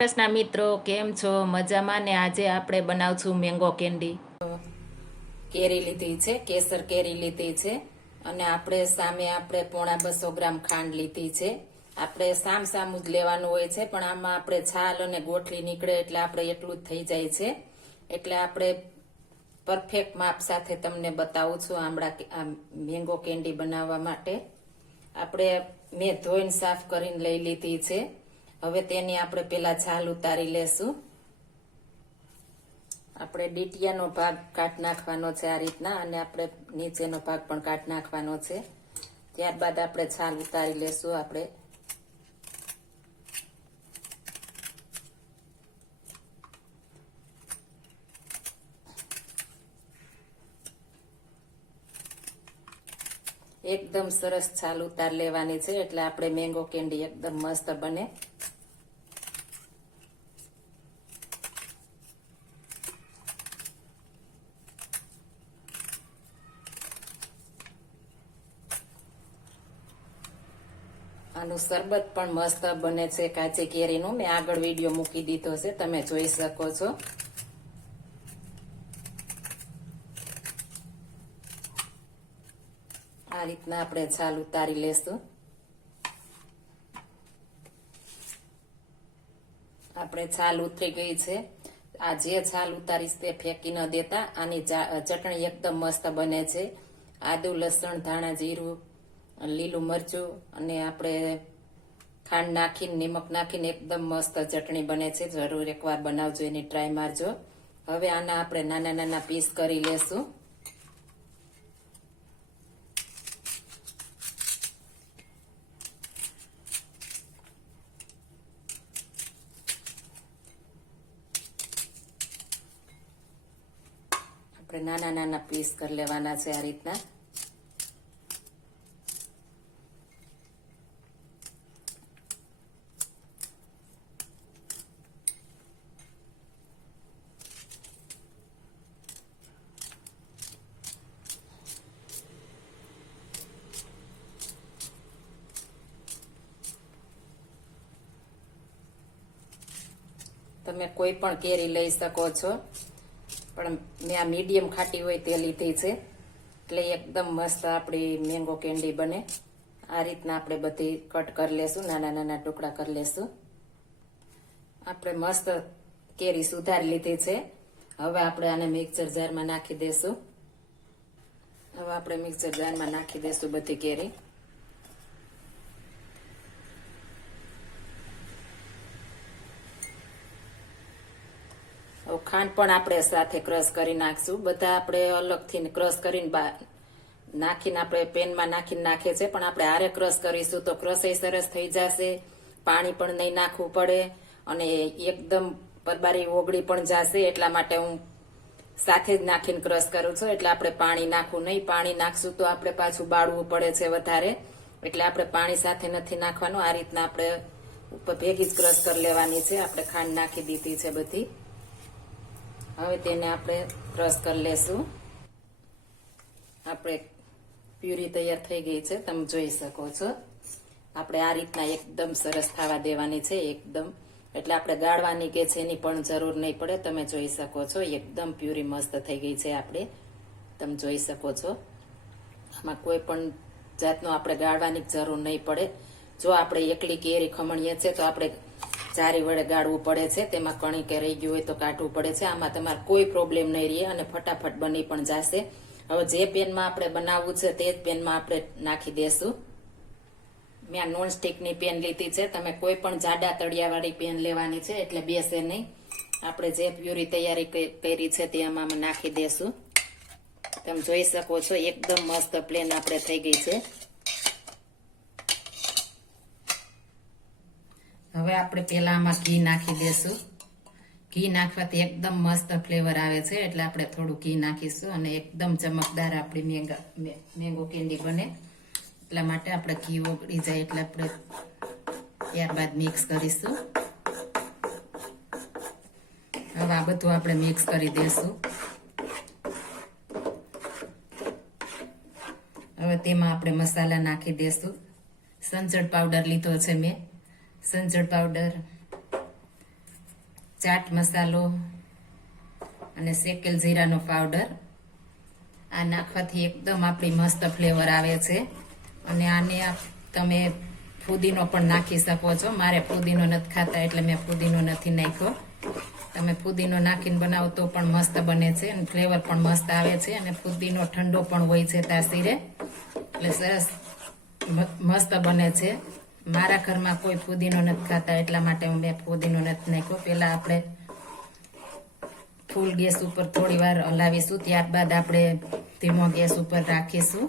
કૃષ્ણ મિત્રો, કેમ છો? મજામાં ને? આજે આપણે બનાવશું મેંગો કેન્ડી. કેરી લીધી છે, કેસર કેરી લીધી છે અને આપણે સામે પોણા 200 ગ્રામ ખાંડ લીધી છે. આપણે સામું જ લેવાનું હોય છે, પણ આમાં આપણે છાલ અને ગોઠલી નીકળે એટલે આપણે એટલું જ થઈ જાય છે. એટલે આપણે પરફેક્ટ માપ સાથે તમને બતાવું છું આ મેંગો કેન્ડી બનાવવા માટે. મેં ધોઈને સાફ કરીને લઈ લીધી છે. હવે તેની આપણે પેલા છાલ ઉતારી લેશું. આપણે ડીટીયાનો ભાગ કાઢ નાખવાનો છે આ રીતના, અને આપણે નીચેનો ભાગ પણ કાઢ નાખવાનો છે. ત્યારબાદ આપણે છાલ ઉતારી લેશું. આપણે એકદમ સરસ છાલ ઉતાર લેવાની છે, એટલે આપણે મેંગો કેન્ડી એકદમ મસ્ત બને. આનું શરબત પણ મસ્ત બને છે કાચી કેરીનું. મેં આગળ વિડીયો મૂકી દીધો છે, તમે જોઈ શકો છો. આ રીતના આપણે છાલ ઉતારી લેશું. આપણે છાલ ઉતરી ગઈ છે. આ જે છાલ ઉતારીશ તે ફેંકી ન દેતા. આની ચટણી એકદમ મસ્ત બને છે. આદુ, લસણ, ધાણા, જીરું, લીલું મરચું અને આપણે ખાંડ નાખીને નિમક નાખીને એકદમ મસ્ત ચટણી બને છે. જરૂર એકવાર બનાવજો, એની ટ્રાય મારજો. હવે આના આપણે નાના નાના પીસ કરી લેશું. આપણે નાના નાના પીસ કરી લેવાના છે આ રીતના. તમે કોઈ પણ કેરી લઈ શકો છો, પણ મેં આ મીડિયમ ખાટી હોય તે લીધી છે, એટલે એકદમ મસ્ત આપણી મેંગો કેન્ડી બને. આ રીતના આપણે બધી કટ કરી લેશું, નાના નાના ટુકડા કરી લેશું. આપણે મસ્ત કેરી સુધારી લીધી છે. હવે આપણે આને મિક્સર જારમાં નાખી દેશું. હવે આપણે મિક્સર જારમાં નાખી દેશું બધી કેરી. ખાંડ પણ આપણે સાથે ક્રશ કરી નાખશું. બધા આપણે અલગથી ક્રશ કરીને નાખીને આપણે પેનમાં નાખીને નાખીએ છીએ, પણ આપણે હારે ક્રશ કરીશું તો ક્રશ સરસ થઈ જશે. પાણી પણ નહીં નાખવું પડે અને એકદમ પરબારી ઓગળી પણ જશે. એટલા માટે હું સાથે જ નાખીને ક્રશ કરું છું. એટલે આપણે પાણી નાખવું નહીં. પાણી નાખશું તો આપણે પાછું બાળવું પડે છે વધારે, એટલે આપણે પાણી સાથે નથી નાખવાનું. આ રીતના આપણે ઉપર ભેગી જ ક્રશ કરી લેવાની છે. આપણે ખાંડ નાખી દીધી છે બધી. હવે તેને આપણે ક્રશ કરી લેશું. આપણે પ્યુરી તૈયાર થઈ ગઈ છે, તમે જોઈ શકો છો. આપણે આ રીતના એકદમ સરસ થવા દેવાની છે એકદમ. એટલે આપણે ગાળવાની કે છે એની પણ જરૂર નહીં પડે. તમે જોઈ શકો છો એકદમ પ્યુરી મસ્ત થઈ ગઈ છે. તમે જોઈ શકો છો. આમાં કોઈ પણ જાતનો આપણે ગાળવાની જરૂર નહીં પડે. જો આપણે એકલી કેરી ખમણીએ છે તો આપણે જારી વડે ગાળવું પડે છે. તેમાં કણી કે રહી ગયું હોય તો કાઢવું પડે છે. આમાં તમારે કોઈ પ્રોબ્લેમ નહીં રહે અને ફટાફટ બની પણ જશે. હવે જે પેનમાં આપણે બનાવવું છે તે જ પેનમાં આપણે નાખી દેશું. મેં આ નોનસ્ટિકની પેન લીધી છે. તમે કોઈ પણ જાડા તળિયાવાળી પેન લેવાની છે, એટલે બેસે નહીં. આપણે જે પ્યુરી તૈયારી કરી છે તે આમાં નાખી દેશું. તમે જોઈ શકો છો એકદમ મસ્ત પ્લેન આપણે થઈ ગઈ છે. હવે આપણે પેલા આમાં ઘી નાખી દેશું. ઘી નાખવાથી એકદમ મસ્ત ફ્લેવર આવે છે, એટલે આપણે થોડું ઘી નાખીશું અને એકદમ ચમકદાર આપણી મેંગો કેન્ડી બને. એટલા માટે આપણે ઘી ઓગળી જાય એટલે આપણે ત્યારબાદ મિક્સ કરીશું. હવે આ બધું આપણે મિક્સ કરી દઈશું. હવે તેમાં આપણે મસાલા નાખી દઈશું. સંચળ પાવડર લીધો છે મેં. સંચળ પાવડર, ચાટ મસાલો અને શેકેલ જીરાનો પાવડર. આ નાખવાથી એકદમ આપણી મસ્ત ફ્લેવર આવે છે. અને આને તમે ફુદીનો પણ નાખી શકો છો. મારે ફુદીનો નથી ખાતા એટલે મેં ફુદીનો નથી નાખ્યો. તમે ફુદીનો નાખીને બનાવો તો પણ મસ્ત બને છે અને ફ્લેવર પણ મસ્ત આવે છે. અને ફુદીનો ઠંડો પણ હોય છે તાસીરે, એટલે સરસ મસ્ત બને છે. મારા ઘરમાં કોઈ ફુદીનો નથી ખાતા એટલા માટે મેં ફુદીનો નથી નાખ્યો. પહેલા આપણે ફૂલ ગેસ ઉપર થોડી વાર હલાવીશું, ત્યારબાદ આપણે ધીમો ગેસ ઉપર રાખીશું.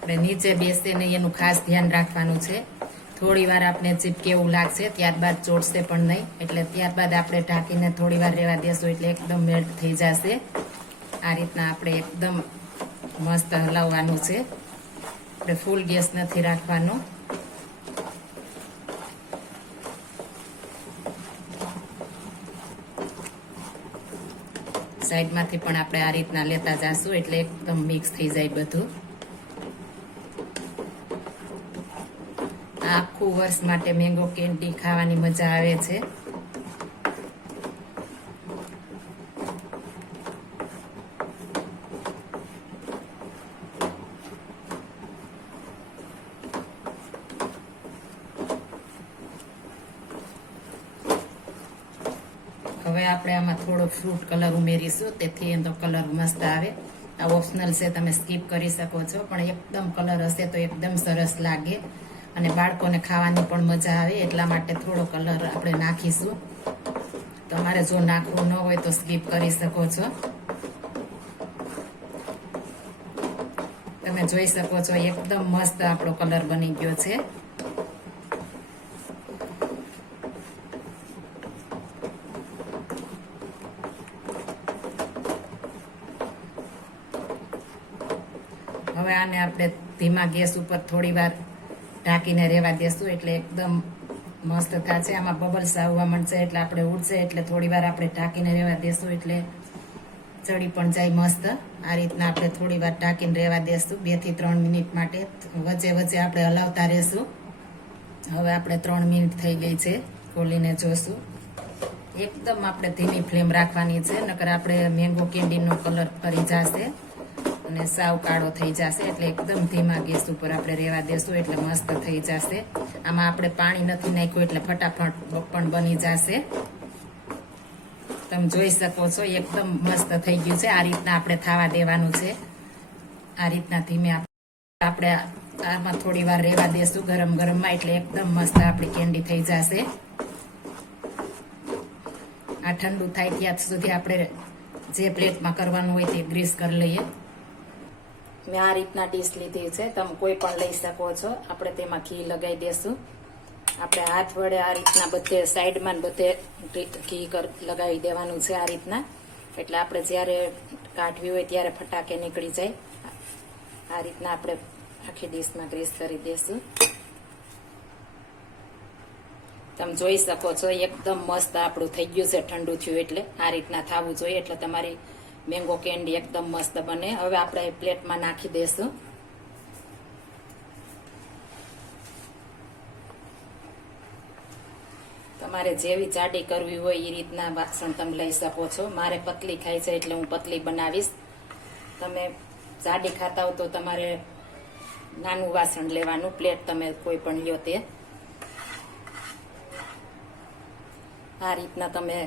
આપણે નીચે બેસે નહીં એનું ખાસ ધ્યાન રાખવાનું છે. થોડી વાર આપણે ચીપકે એવું લાગશે, ત્યારબાદ ચોટશે પણ નહીં. એટલે ત્યારબાદ આપણે ઢાંકીને થોડી વાર રહેવા દેશું એટલે એકદમ મેલ્ટ થઈ જશે. આ રીતના આપણે એકદમ મસ્ત હલાવવાનું છે. આપણે ફૂલ ગેસ નથી રાખવાનો. સાઈડમાંથી પણ આપણે આ રીતના લેતા જશું એટલે એકદમ મિક્સ થઈ જાય બધું. આખું વર્ષ માટે મેંગો કેન્ડી ખાવાની મજા આવે છે. હવે આપણે આમાં થોડો ફ્રૂટ કલર ઉમેરીશું, તેથી એનો કલર મસ્ત આવે. આ ઓપ્શનલ છે, તમે સ્કીપ કરી શકો છો, પણ એકદમ કલર હશે તો એકદમ સરસ લાગે અને બાળકોને ખાવાની પણ મજા આવે. એટલા માટે થોડો કલર આપણે નાખીશું. તમારે જો નાખવું ન હોય તો સ્કીપ કરી શકો છો. તમે જોઈ શકો છો એકદમ મસ્ત આપણો કલર બની ગયો છે. હવે આને આપણે ધીમા ગેસ ઉપર થોડી વાર ઢાંકીને રહેવા દેશું એટલે એકદમ મસ્ત થશે. આમાં બબલ્સ આવવા માંડશે એટલે આપણે ઉડશે એટલે થોડી વાર આપણે ઢાંકીને રહેવા દેશું એટલે ચડી પણ જાય મસ્ત. આ રીતના આપણે થોડી વાર ઢાંકીને રહેવા દેશું 2 થી 3 મિનિટ માટે. વચ્ચે વચ્ચે આપણે હલાવતા રહેશું. હવે આપણે 3 મિનિટ થઈ ગઈ છે, ખોલીને જોશું. એકદમ આપણે ધીમી ફ્લેમ રાખવાની છે, નકર આપણે મેંગો કેન્ડીનો કલર ફરી જશે અને સાવ કાળો થઈ જશે. એટલે એકદમ ધીમા ગેસ ઉપર આપણે રહેવા દેશું એટલે મસ્ત થઈ જશે. આમાં આપણે પાણી નથી નાખ્યું એટલે ફટાફટ પણ બની જશે. તમે જોઈ શકો છો એકદમ મસ્ત થઈ ગયું છે. આ રીતના આપણે થવા દેવાનું છે. આ રીતના ધીમે આપણે આમાં થોડી વાર રહેવા દેશું ગરમ ગરમમાં એટલે એકદમ મસ્ત આપણી કેન્ડી થઈ જશે. આ ઠંડુ થાય ત્યાં સુધી આપણે જે પ્લેટમાં કરવાનું હોય તે ગ્રીસ કરી લઈએ. મેં આ રીતના ડીશ લીધી છે, તમે કોઈ પણ લઈ શકો છો. આપણે તેમાં ઘી લગાવી દેશું. આપણે હાથ વડે આ રીતના બધે સાઈડમાં બધે ઘી લગાવી દેવાનું છે આ રીતના. એટલે આપણે જ્યારે કાઢવી હોય ત્યારે ફટાકે નીકળી જાય. આ રીતના આપણે આખી ડીશમાં ગ્રીસ કરી દેશું. તમે જોઈ શકો છો એકદમ મસ્ત આપણું થઈ ગયું છે. ઠંડુ થયું એટલે આ રીતના થવું જોઈએ એટલે તમારી મેંગો કેન્ડી એકદમ મસ્ત બને. હવે આપણે પ્લેટમાં નાખી દેશું. તમારે જેવી જાડી કરવી હોય એ રીતના વાસણ તમે લઈ શકો છો. મારે પતલી ખાય છે એટલે હું પતલી બનાવીશ. તમે જાડી ખાતા હો તો તમારે નાનું વાસણ લેવાનું, પ્લેટ તમે કોઈ પણ લ્યો તે. આ રીતના તમે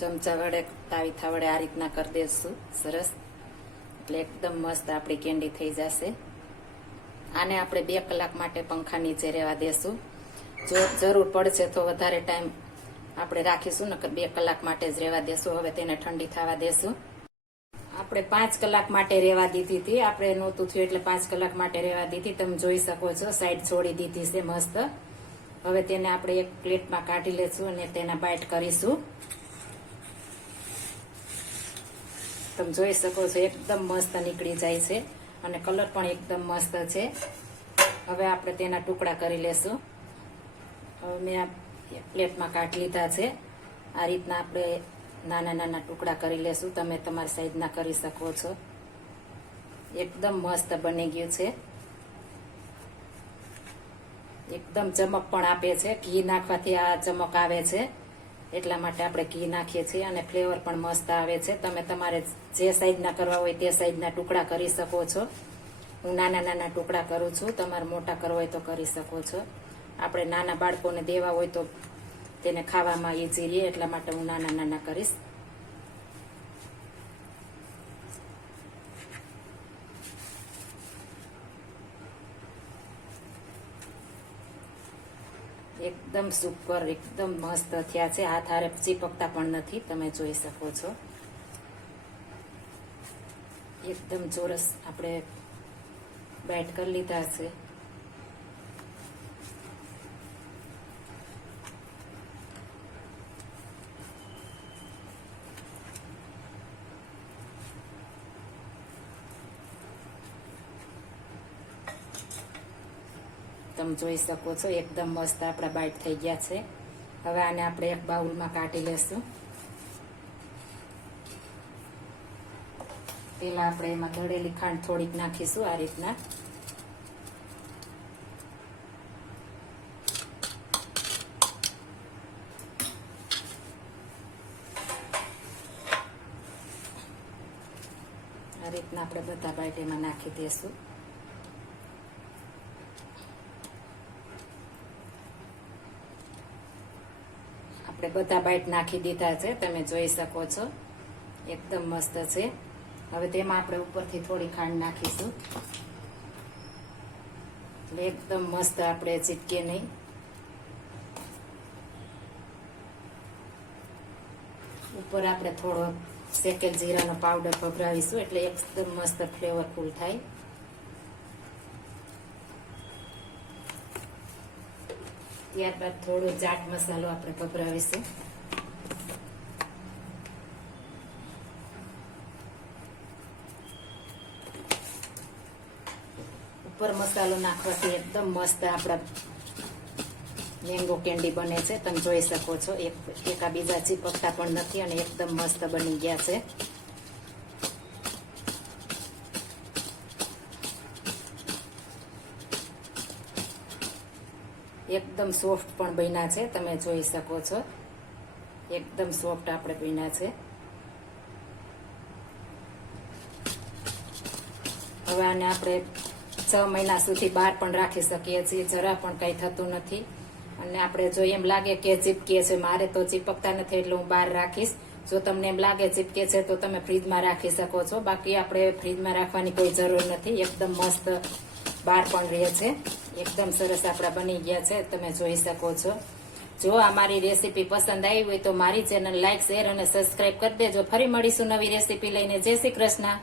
ચમચા વડે તાવીથા વડે આ રીતના કરી દેશું સરસ. એટલે એકદમ મસ્ત આપણી કેન્ડી થઈ જશે. આને આપણે 2 કલાક માટે પંખા નીચે રહેવા દેશું. જો જરૂર પડશે તો વધારે ટાઈમ આપણે રાખીશું, નકર 2 કલાક માટે જ રહેવા દેશું. હવે તેને ઠંડી થવા દેશું. આપણે 5 કલાક માટે રહેવા દીધી હતી. આપણે નહોતું થયું એટલે 5 કલાક માટે રહેવા દીધી. તમે જોઈ શકો છો સાઈડ છોડી દીધી છે મસ્ત. હવે તેને આપણે એક પ્લેટમાં કાઢી લેશું અને તેના બાઈટ કરીશું. તમે જોઈ શકો છો એકદમ મસ્ત નીકળી જાય છે અને કલર પણ એકદમ મસ્ત છે. હવે આપણે તેના ટુકડા કરી લેશું. હવે મેં આ પ્લેટમાં કાઢી લીધા છે. આ રીતના આપણે નાના નાના ટુકડા કરી લેશું. તમે તમારી સાઈઝના કરી શકો છો. એકદમ મસ્ત બની ગયું છે. એકદમ ચમક પણ આપે છે. ઘી નાખવાથી આ ચમક આવે છે, એટલા માટે આપણે ઘી નાખીએ છીએ. અને ફ્લેવર પણ મસ્ત આવે છે. તમે તમારે જે સાઈઝના કરવા હોય તે સાઈઝના ટુકડા કરી શકો છો. હું નાના નાના ટુકડા કરું છું, તમારે મોટા કરવા હોય તો કરી શકો છો. આપણે નાના બાળકોને દેવા હોય તો તેને ખાવામાં ઈઝી રહે, એટલા માટે હું નાના નાના કરીશ. એકદમ સુપર, એકદમ મસ્ત થયા છે. હાથ હારે ચીપકતા પણ નથી, તમે જોઈ શકો છો. એકદમ ચોરસ આપણે બાઈટ કરી લીધા છે. તમે જોઈ શકો છો એકદમ મસ્ત આપણા બાઈટ થઈ ગયા છે. હવે આને આપણે એક બાઉલમાં કાઢી લેશું. પેલા આપણે એમાં દળેલી ખાંડ થોડીક નાખીશું આ રીતના. આ રીતના આપણે બધા બાઈટ એમાં નાખી દઈશું. આપણે બધા બાઈટ નાખી દીધા છે, તમે જોઈ શકો છો. એકદમ મસ્ત છે. હવે તેમાં આપણે ઉપરથી થોડી ખાંડ નાખીશું, એટલે એકદમ મસ્ત આપણે ચીપકે નહીં. ઉપર આપણે થોડો શેકેલ જીરાનો પાવડર ભભરાવીશું, એટલે એકદમ મસ્ત ફ્લેવરફુલ થાય. ત્યારબાદ થોડો ચાટ મસાલો આપણે ભભરાવીશું. ઉપર મસાલો નાખવાથી એકદમ મસ્ત આપણા મેંગો કેન્ડી બને છે. તમે જોઈ શકો છો એકાબીજા ચીપકતા પણ નથી અને એકદમ મસ્ત બની ગયા છે. એકદમ સોફ્ટ પણ બન્યા છે, તમે જોઈ શકો છો. એકદમ સોફ્ટ આપણે બન્યા છે. હવે આને આપણે 6 મહિના સુધી બહાર પણ રાખી શકીએ છીએ, જરા પણ કંઈ થતું નથી. અને આપણે જો એમ લાગે કે ચીપકે છે, મારે તો ચીપકતા નથી એટલે હું બહાર રાખીશ. જો તમને એમ લાગે ચીપકે છે તો તમે ફ્રીજમાં રાખી શકો છો, બાકી આપણે ફ્રીજમાં રાખવાની કોઈ જરૂર નથી. એકદમ મસ્ત બહાર પણ રહે છે. એકદમ સરસ આપણા બની ગયા છે, તમે જોઈ શકો છો. જો આ મારી રેસીપી પસંદ આવી હોય તો મારી ચેનલ લાઈક, શેર અને સબસ્ક્રાઈબ કરી દેજો. ફરી મળીશું નવી રેસીપી લઈને. જય શ્રી કૃષ્ણ.